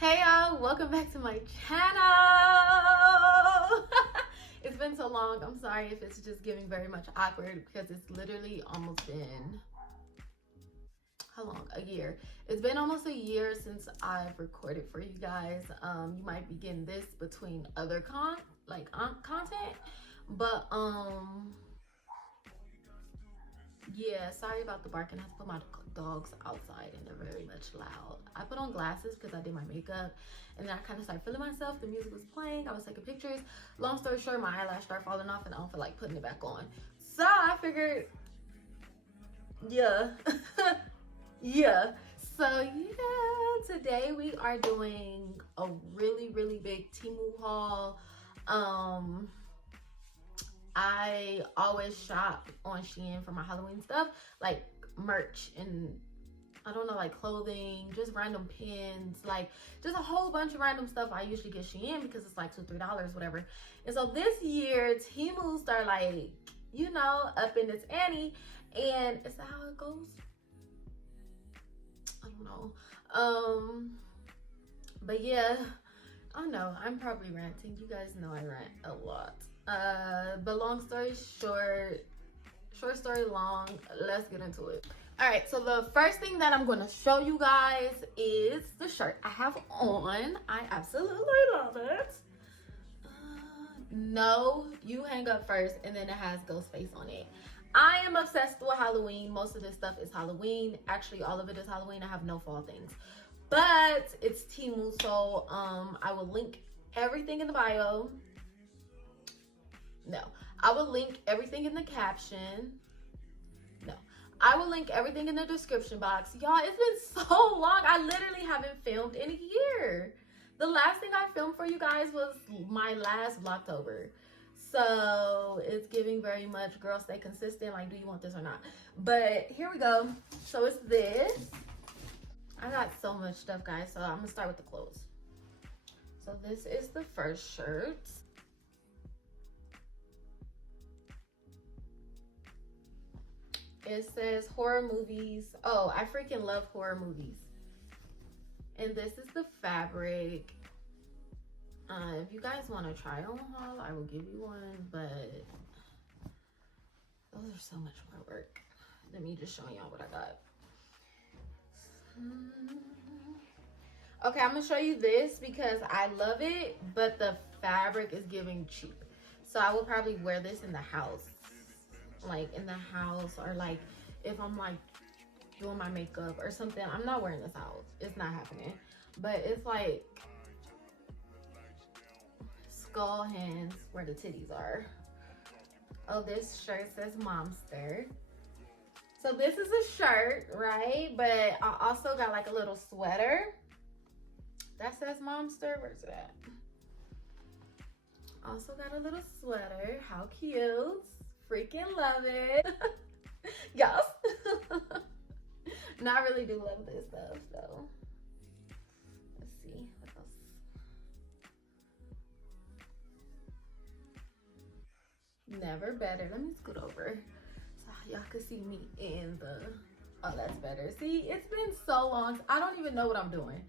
Hey y'all, welcome back to my channel. It's been so long. I'm sorry if it's just giving very much awkward because it's literally almost been, how long? A year. It's been almost a year since I've recorded for you guys. You might be getting this between other content, but yeah, sorry about the barking. I have to put my dogs outside and they're very much loud. I put on glasses because I did my makeup and then I kind of started feeling myself. The music was playing, I was taking pictures. Long story short, my eyelash started falling off and I don't feel like putting it back on. So I figured, yeah. Yeah. So yeah, today we are doing a really big Temu haul. I always shop on Shein for my Halloween stuff, like merch and I don't know, like clothing, just random pins, like just a whole bunch of random stuff. I usually get Shein because it's like $2-3, whatever. And so this year, Temu started like, you know, upping its ante, and is that how it goes? I don't know. But yeah, I know I'm probably ranting. You guys know I rant a lot. But long story short story long, let's get into it. All right, so the first thing that I'm going to show you guys is the shirt I have on. I absolutely love it. No, you hang up first, and then it has Ghostface on it. I am obsessed with Halloween. Most of this stuff is Halloween. Actually, all of it is Halloween. I have no fall things, but it's Temu, so I will link everything in the bio. No, I will link everything in the caption. No, I will link everything in the description box. Y'all, it's been so long. I literally haven't filmed in a year. The last thing I filmed for you guys was my last Vlogtober. So it's giving very much, girl, stay consistent. Like, do you want this or not? But here we go. So it's this. I got so much stuff, guys. So I'm gonna start with the clothes. So this is the first shirt. It says horror movies. Oh, I freaking love horror movies. And this is the fabric. If you guys want to try on haul, I will give you one, but those are so much more work. Let me just show y'all what I got. Okay, I'm gonna show you this because I love it, but the fabric is giving cheap. So I will probably wear this in the house. Like in the house, or like if I'm like doing my makeup or something. I'm not wearing this out. It's not happening. But it's like skull hands where the titties are. Oh, this shirt says Momster. So this is a shirt, right? But I also got like a little sweater that says Momster. Where's it at? Also got a little sweater. How cute. Freaking love it. Yes. No, I really do love this stuff though. Let's see what else. Never better. Let me scoot over so y'all can see me in the, oh, that's better. See, it's been so long. I don't even know what I'm doing.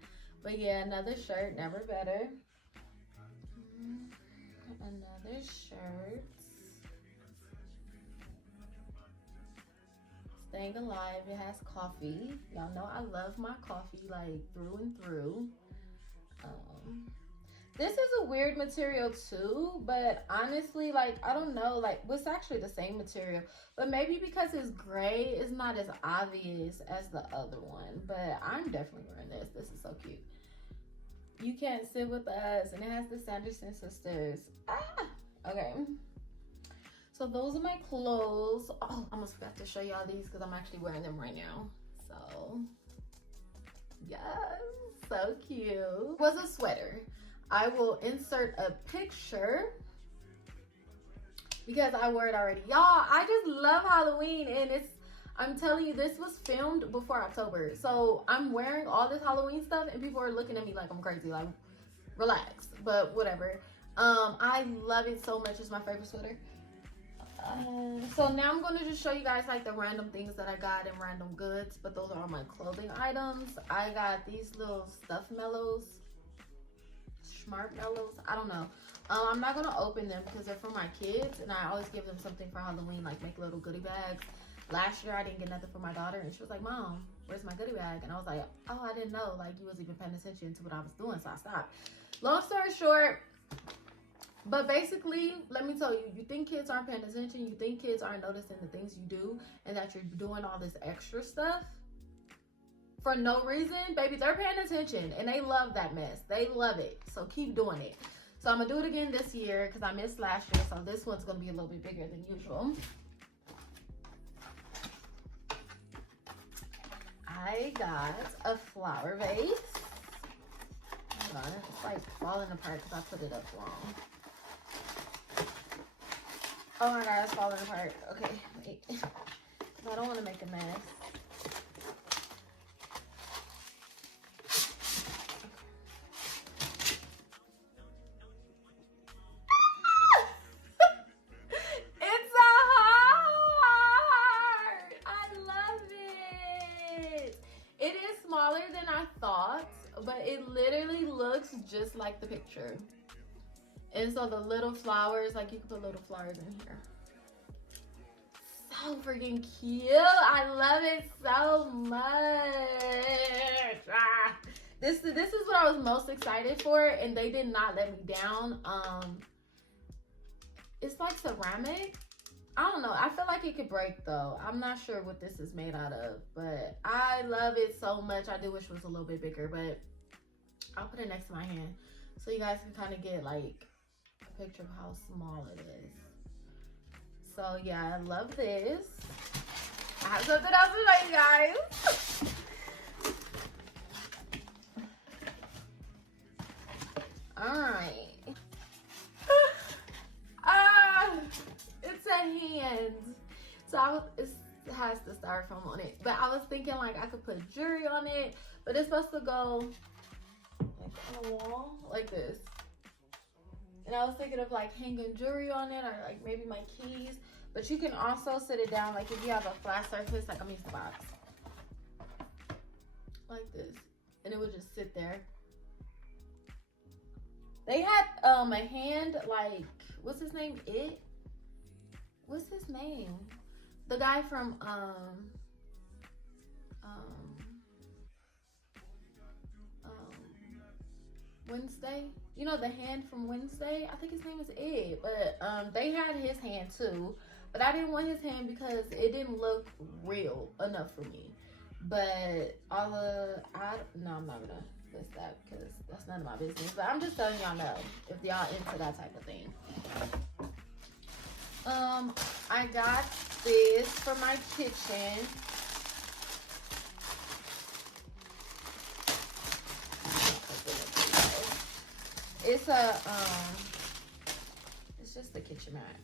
But yeah, another shirt, never better. Another shirt. Staying alive. It has coffee. Y'all know I love my coffee like through and through. This is a weird material too, but honestly, like, I don't know, like, it's actually the same material, but maybe because it's gray, it's not as obvious as the other one. But I'm definitely wearing this. This is so cute. You Can't Sit With Us, and it has the Sanderson sisters. Okay. So those are my clothes. Oh, I almost forgot to show y'all these because I'm actually wearing them right now. So, yes, so cute. It was a sweater. I will insert a picture because I wore it already. Y'all, I just love Halloween, and I'm telling you, this was filmed before October. So I'm wearing all this Halloween stuff and people are looking at me like I'm crazy. Like, relax, but whatever. I love it so much. It's my favorite sweater. So now I'm going to just show you guys like the random things that I got in random goods, but those are all my clothing items. I got these little stuffed mellows. marshmallows. I don't know. I'm not gonna open them because they're for my kids, and I always give them something for Halloween, like make little goodie bags. Last year I didn't get nothing for my daughter, and she was like, "Mom, where's my goodie bag?" And I was like, "Oh, I didn't know like you wasn't even paying attention to what I was doing," so I stopped. Long story short, but basically, let me tell you, you think kids aren't paying attention, you think kids aren't noticing the things you do, and that you're doing all this extra stuff for no reason. Baby, they're paying attention, and they love that mess. They love it, so keep doing it. So I'm gonna do it again this year because I missed last year, so this one's gonna be a little bit bigger than usual. I got a flower vase. Hold on, it's like falling apart because I put it up wrong. Oh my god, it's falling apart. Okay, wait. I don't want to make a mess. It's a heart! I love it! It is smaller than I thought, but it literally looks just like the picture. And so the little flowers, like you can put little flowers in here. So freaking cute. I love it so much. This is what I was most excited for, and they did not let me down. It's like ceramic. I don't know. I feel like it could break though. I'm not sure what this is made out of, but I love it so much. I do wish it was a little bit bigger, but I'll put it next to my hand so you guys can kind of get like a picture of how small it is. So yeah, I love this. I have something else to show you guys. Alright. It's a hand. So it has the styrofoam on it. But I was thinking like I could put jewelry on it, but it's supposed to go like on the wall like this. And I was thinking of like hanging jewelry on it, or like maybe my keys. But you can also sit it down like if you have a flat surface, like I'm using the box. Like this. And it would just sit there. They had a hand like, what's his name? What's his name? The guy from Wednesday. You know the hand from Wednesday? I think his name is Ed. But they had his hand too. But I didn't want his hand because it didn't look real enough for me. But no, I'm not gonna list that because that's none of my business. But I'm just telling y'all know if y'all into that type of thing. I got this for my kitchen. It's a it's just a kitchen mat.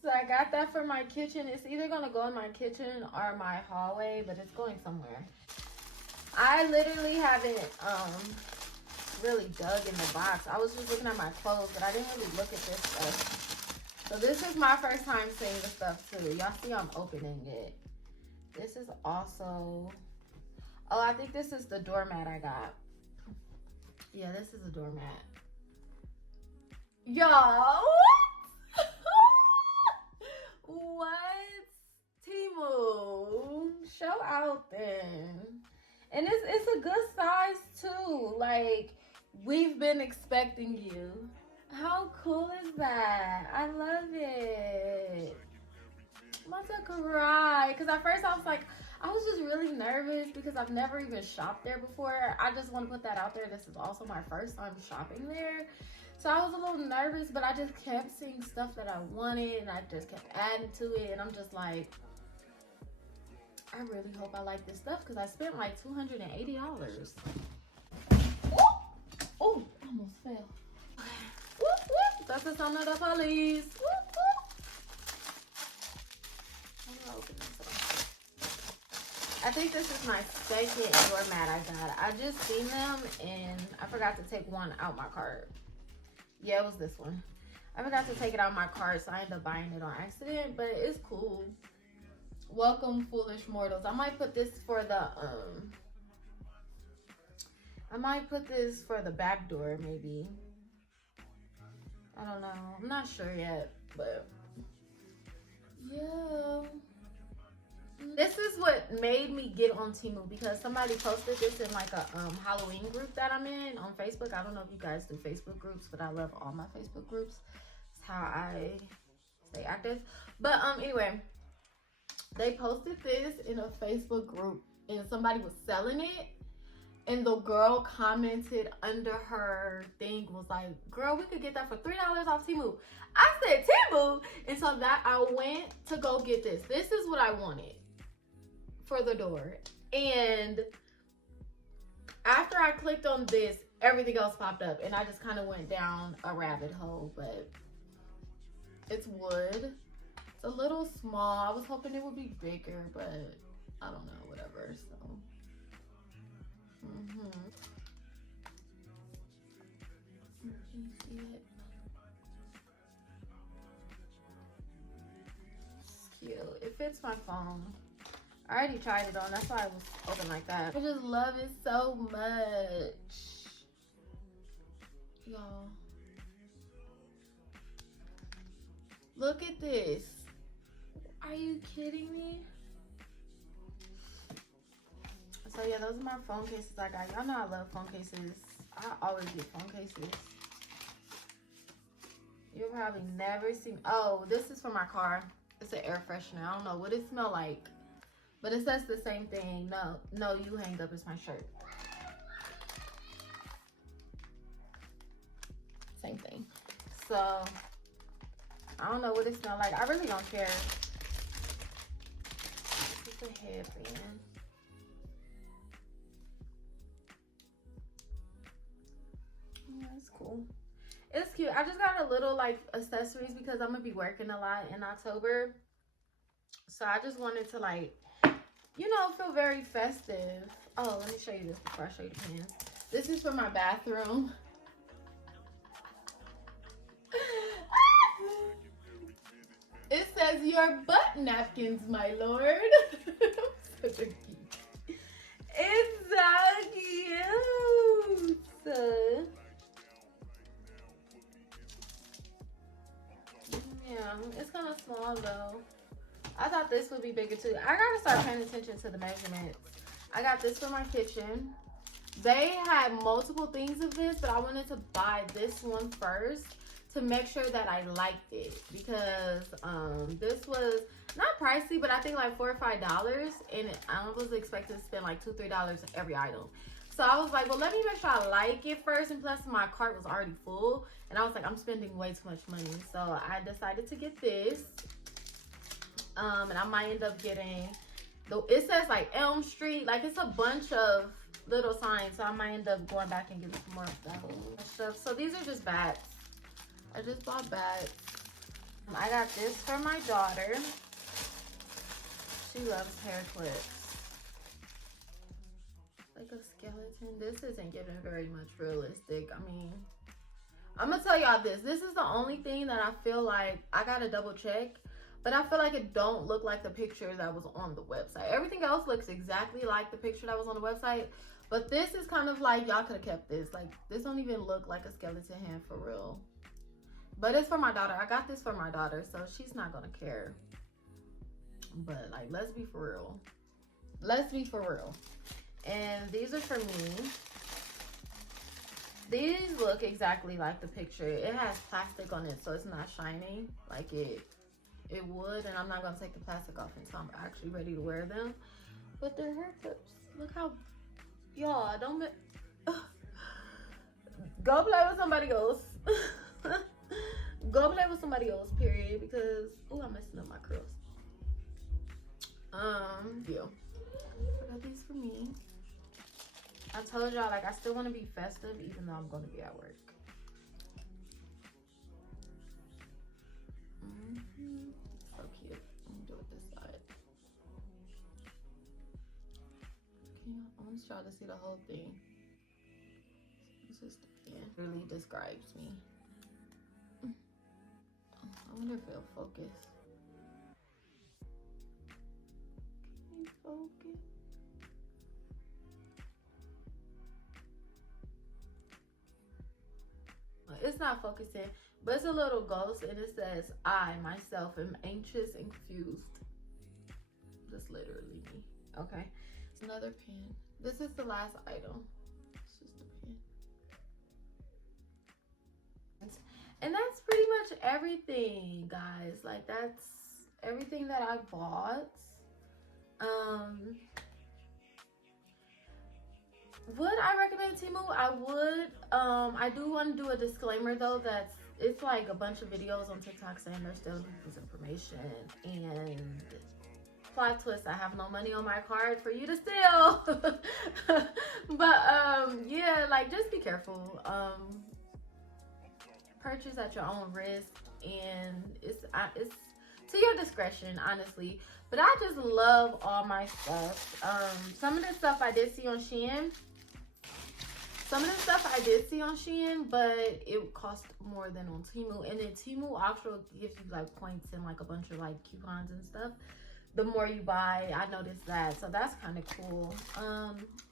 So I got that for my kitchen. It's either gonna go in my kitchen or my hallway, but it's going somewhere. I literally haven't really dug in the box. I was just looking at my clothes, but I didn't really look at this stuff. So this is my first time seeing the stuff too. Y'all see I'm opening it. This is also, oh, I think this is the doormat I got. Yeah, this is a doormat. Y'all, what? Temu, show out then. And it's a good size too. Like, we've been expecting you. How cool is that? I love it. I'm about to cry. Because at first I was like, I was just really nervous because I've never even shopped there before. I just want to put that out there. This is also my first time shopping there. So I was a little nervous, but I just kept seeing stuff that I wanted and I just kept adding to it. And I'm just like, I really hope I like this stuff because I spent like $280. Oh, almost fell. Whoop, whoop. That's the sound of the police. Whoop, whoop. I'm gonna open this up. I think this is my second doormat I got. I just seen them and I forgot to take one out my cart. Yeah, it was this one. I forgot to take it out of my cart, so I ended up buying it on accident, but it's cool. Welcome, foolish mortals. I might put this for the back door, maybe. I don't know. I'm not sure yet, but yeah. This is what made me get on Temu, because somebody posted this in like a Halloween group that I'm in on Facebook. I don't know if you guys do Facebook groups, but I love all my Facebook groups. It's how I stay active. But anyway, they posted this in a Facebook group and somebody was selling it, and the girl commented under her thing, was like, girl, we could get that for $3 off Temu. I said Temu, and so that I went to go get this. This is what I wanted for the door, and after I clicked on this, everything else popped up, and I just kind of went down a rabbit hole. But it's wood. It's a little small. I was hoping it would be bigger, but I don't know, whatever. So can you see it? It's cute. It fits my phone. I already tried it on. That's why it was open like that. I just love it so much. Y'all. Look at this. Are you kidding me? So yeah, those are my phone cases I got. Y'all know I love phone cases. I always get phone cases. You'll probably never see. Oh, this is for my car. It's an air freshener. I don't know what it smells like, but it says the same thing. No, you hang up. It's my shirt. Same thing. So I don't know what it smells like. I really don't care. This is a headband. Yeah, it's cool. It's cute. I just got a little like accessories because I'm gonna be working a lot in October. So I just wanted to, like, you know, feel very festive. Oh, let me show you this before I show you the pants. This is for my bathroom. It says your butt napkins, my lord. Such a geek. It's so cute. Yeah, it's kind of small though. I thought this would be bigger too. I gotta start paying attention to the measurements. I got this for my kitchen. They had multiple things of this, but I wanted to buy this one first to make sure that I liked it, because this was not pricey, but I think like $4 or $5, and I was expecting to spend like $2 or $3 every item. So I was like, well, let me make sure I like it first, and plus my cart was already full, and I was like, I'm spending way too much money. So I decided to get this, and I might end up getting, it says like Elm Street, like it's a bunch of little signs, so I might end up going back and getting some more of that stuff. So these are just bats. I just bought bats. I got this for my daughter. She loves hair clips. Like a skeleton. This isn't giving very much realistic. I mean, I'm gonna tell y'all this. This is the only thing that I feel like I gotta double check. But I feel like it don't look like the picture that was on the website. Everything else looks exactly like the picture that was on the website. But this is kind of like, y'all could have kept this. Like, this don't even look like a skeleton hand for real. But it's for my daughter. I got this for my daughter, so she's not gonna care. But like, let's be for real. Let's be for real. And these are for me. These look exactly like the picture. It has plastic on it, so it's not shiny like it would. And I'm not gonna take the plastic off until I'm actually ready to wear them. But they're hair clips. Look how, y'all, don't go play with somebody else. Go play with somebody else, period. Because, oh, I'm messing up my curls. Yeah. I got these for me. I told y'all, like, I still want to be festive even though I'm going to be at work. So cute. Let me do it this side. I want y'all to see the whole thing. This is, yeah, really describes me. wonder if it'll focus. Can you focus? It's not focusing, but it's a little ghost and it says, I myself am anxious and confused. That's literally me. Okay, it's another pen. This is the last item. It's just a pen. And that's pretty much everything, guys. Like, that's everything that I bought. Would I recommend Temu? I would. I do want to do a disclaimer though, that it's like a bunch of videos on TikTok saying they're still disinformation, and plot twist, I have no money on my card for you to steal. But yeah, like, just be careful. Purchase at your own risk, and it's to your discretion, honestly. But I just love all my stuff. Some of the stuff I did see on Shein. But it cost more than on Temu. And then Temu also gives you like points and like a bunch of like coupons and stuff the more you buy. I noticed that, so that's kind of cool.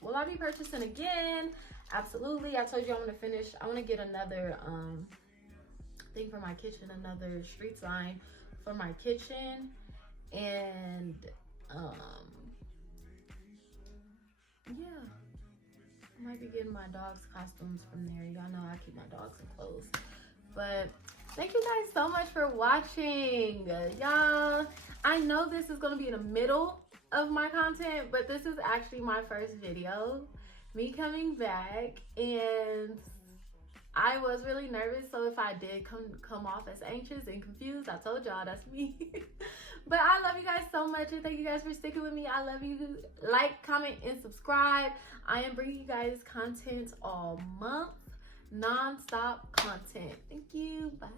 Will I be purchasing again? Absolutely. I told you I want to finish. I want to get another thing for my kitchen, another street sign for my kitchen, and yeah, I might be getting my dog's costumes from there. Y'all know I keep my dogs in clothes. But thank you guys so much for watching, y'all. I know this is gonna be in the middle of my content, but this is actually my first video, me coming back, and I was really nervous, so if I did come off as anxious and confused, I told y'all that's me. But I love you guys so much, and thank you guys for sticking with me. I love you. Like, comment, and subscribe. I am bringing you guys content all month, non-stop content. Thank you. Bye.